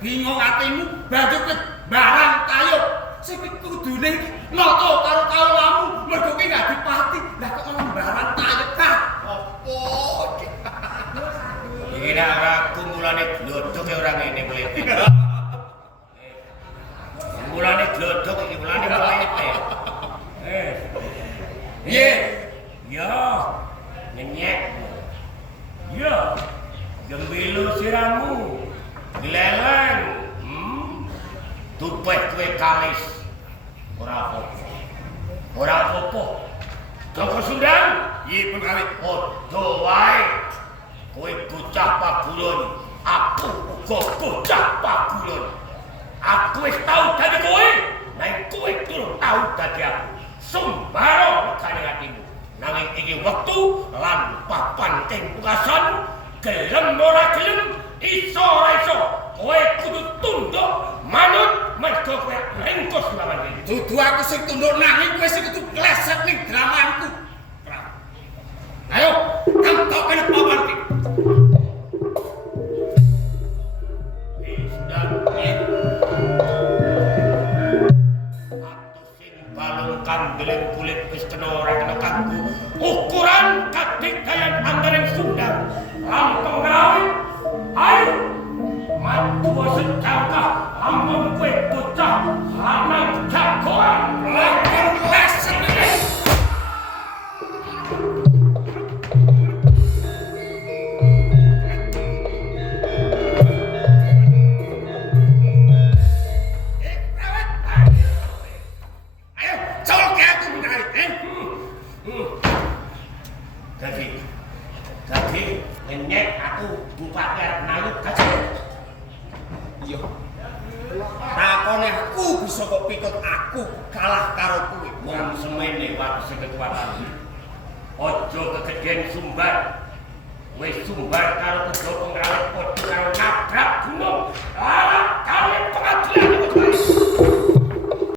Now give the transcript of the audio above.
bingung atimu banjur barang kayu sing kudune iki nata karo kaulamu mergo ki gak dipati lah kok malah barang kayu ta opo iki nek ora kumulane glodok e ora ngene mlete mulane glodok iki mulane mlete piye ya nyenyek ya gembilo siramu gleleng tupeh kowe kalis ora apa-apa Joko Sundang iki pengawit padha wae kowe bocah pagulon aku uga bocah pagulon aku wis tau dadi kowe nang kowe durung tau dadi aku sembaro nekane atimu nanging iki wektu lan papan ing pungkasan gelem ora gelem iso ora iso kowe kudu tunduk manut mergo kowe ringkos lawan iki dudu aku sing tunduk nanging kowe sing kudu kleset ning dramanku ayo kantok kene papan iki Kandelen kulit wis kena ora kena kanggo ukuran kadigdayan anggaring Sundang lampung gawe ayo matu secangkah lampung kowe bocah lanang jagoan lampung leset Jadi ngenyek aku bupati arep nayut gaji. Iya. Takone aku bisa kok pikut aku kalah karo kowe. Wong semene watese kekuatan. Aja kegeden sumbar. Wis sumbar karo tujuh pengrawit padha karo nabrak gunung. Arep kali pengadilan iki.